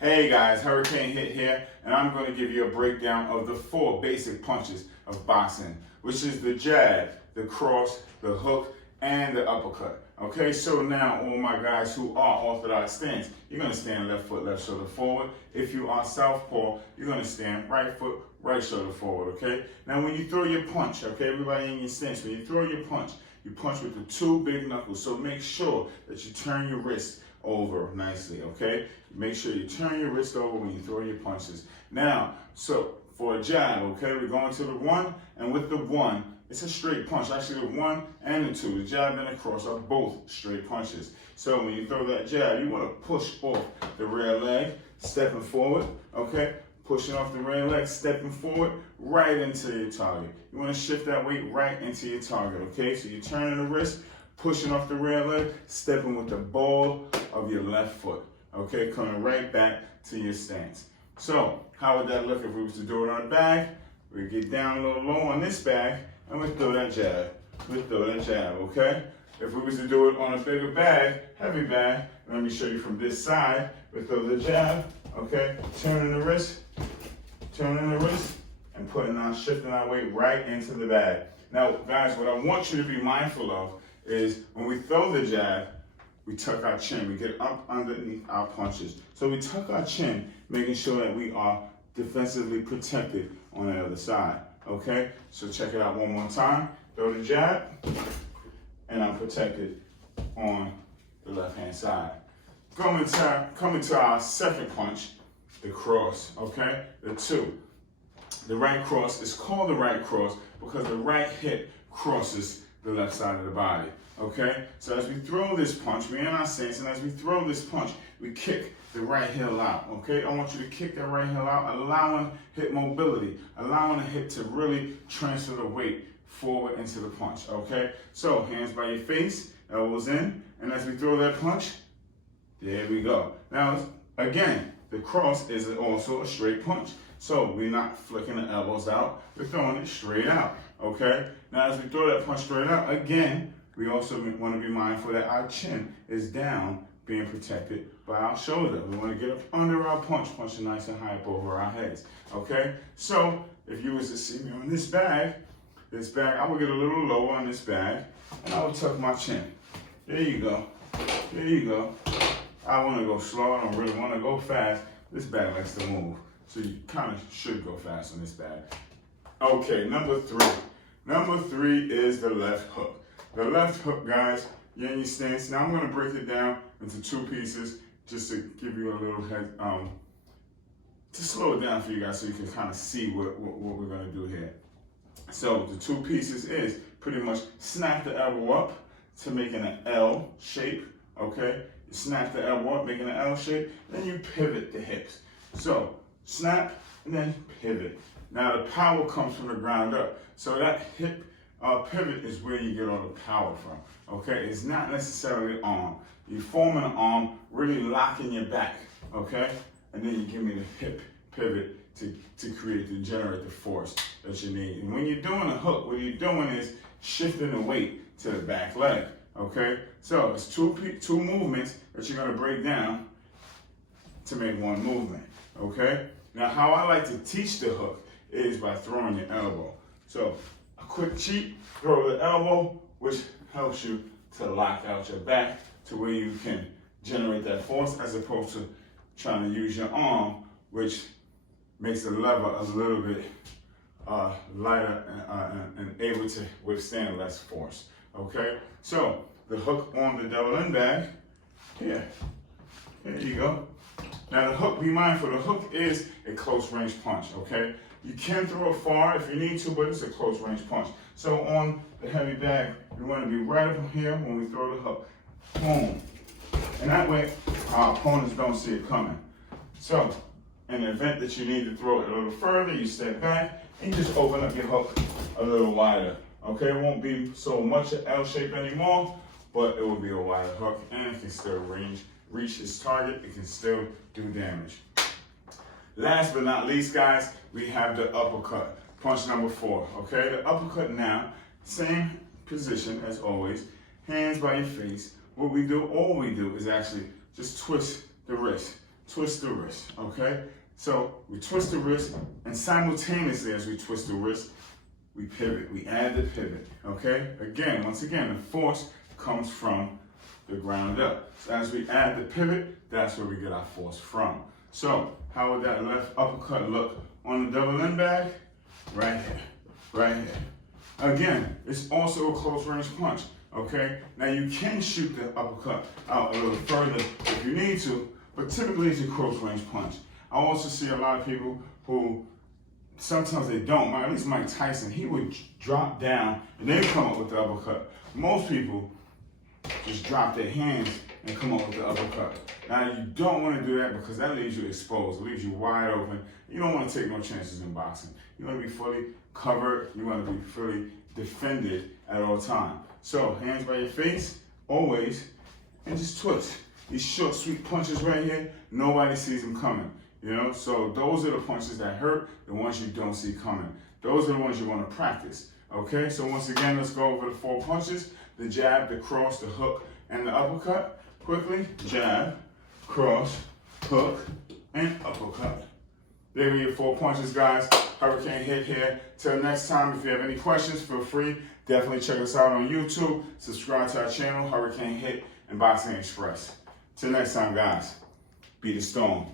Hey guys, Hurricane Hit here, and I'm going to give you a breakdown of the 4 basic punches of boxing, which is the jab, the cross, the hook, and the uppercut. Okay, so now all my guys who are orthodox stance, you're going to stand left foot, left shoulder forward. If you are southpaw, you're going to stand right foot, right shoulder forward, okay? Now when you throw your punch, okay, everybody in your stance, when you throw your punch, you punch with the 2 big knuckles, so make sure that you turn your wrist over nicely, okay? Make sure you turn your wrist over when you throw your punches. Now, so for a jab, okay, we're going to the 1, and with the 1, it's a straight punch. Actually, the 1 and the 2, the jab and the cross, are both straight punches. So when you throw that jab, you want to push off the rear leg, stepping forward, okay? Pushing off the rear leg, stepping forward, right into your target. You want to shift that weight right into your target, okay? So you're turning the wrist, pushing off the rear leg, stepping with the ball of your left foot, okay? Coming right back to your stance. So how would that look if we was to do it on a bag? We get down a little low on this bag, and we throw that jab. We throw that jab, okay? If we was to do it on a bigger bag, heavy bag, let me show you from this side. We throw the jab, okay? Turning the wrist, and shifting our weight right into the bag. Now, guys, what I want you to be mindful of is when we throw the jab, we tuck our chin. We get up underneath our punches. So we tuck our chin, making sure that we are defensively protected on the other side, okay? So check it out one more time. Throw the jab, and I'm protected on the left-hand side. Coming to our second punch, the cross, okay? The 2. The right cross is called the right cross because the right hip crosses the left side of the body, okay? So as we throw this punch, we're in our stance, and as we throw this punch, we kick the right heel out, okay? I want you to kick that right heel out, allowing hip mobility, allowing the hip to really transfer the weight forward into the punch, okay? So hands by your face, elbows in, and as we throw that punch, there we go. Now, again, the cross is also a straight punch. So we're not flicking the elbows out, we're throwing it straight out, okay? Now as we throw that punch straight out, again, we also want to be mindful that our chin is down, being protected by our shoulder. We want to get up under our punch, punching nice and high up over our heads, okay? So if you was to see me on this bag, I would get a little lower on this bag, and I would tuck my chin. There you go, there you go. I want to go slow, I don't really want to go fast. This bag likes to move. So you kind of should go fast on this bag. Okay, number 3. Number 3 is the left hook. The left hook, guys, you're in your stance. Now I'm going to break it down into 2 pieces just to give you a little head, to slow it down for you guys so you can kind of see what we're going to do here. So the 2 pieces is pretty much snap the elbow up to making an L shape, okay? You snap the elbow up, making an L shape, then you pivot the hips. So snap, and then pivot. Now the power comes from the ground up. So that hip pivot is where you get all the power from, okay? It's not necessarily arm. You form an arm, really locking your back, okay? And then you give me the hip pivot to generate the force that you need. And when you're doing a hook, what you're doing is shifting the weight to the back leg, okay? So it's two movements that you're gonna break down to make one movement, okay? Now, how I like to teach the hook is by throwing your elbow. So, a quick cheat, throw the elbow, which helps you to lock out your back to where you can generate that force as opposed to trying to use your arm, which makes the lever a little bit lighter and able to withstand less force, okay? So, the hook on the double end bag, here you go. Now the hook, be mindful, the hook is a close range punch, okay? You can throw it far if you need to, but it's a close range punch. So on the heavy bag, we want to be right up here when we throw the hook. Boom. And that way, our opponents don't see it coming. So, in the event that you need to throw it a little further, you step back and you just open up your hook a little wider. Okay, it won't be so much an L shape anymore, but it will be a wider hook and it can still reach its target, it can still do damage. Last but not least, guys, we have the uppercut, punch number 4, okay? The uppercut now, same position as always, hands by your face. All we do is actually just twist the wrist, twist the wrist, okay? So we twist the wrist, and simultaneously as we twist the wrist, we pivot, we add the pivot, okay? Again, once again, the force comes from the ground up. So as we add the pivot, that's where we get our force from. So how would that left uppercut look on the double end bag? Right here, right here. Again, it's also a close range punch, okay? Now you can shoot the uppercut out a little further if you need to, but typically it's a close range punch. I also see a lot of people who sometimes they don't. At least Mike Tyson, he would drop down and then come up with the uppercut. Most people just drop their hands and come up with the uppercut. Now you don't want to do that because that leaves you exposed. It leaves you wide open. You don't want to take no chances in boxing. You want to be fully covered. You want to be fully defended at all times. So hands by your face, always, and just twist. These short, sweet punches right here, nobody sees them coming. You know, so those are the punches that hurt, the ones you don't see coming. Those are the ones you want to practice. Okay, so once again, let's go over the 4 punches: the jab, the cross, the hook, and the uppercut. Quickly, jab, cross, hook, and uppercut. There are your 4 punches, guys. Hurricane Hit here. Till next time, if you have any questions, feel free. Definitely check us out on YouTube. Subscribe to our channel, Hurricane Hit and Boxing Express. Till next time, guys, be the storm.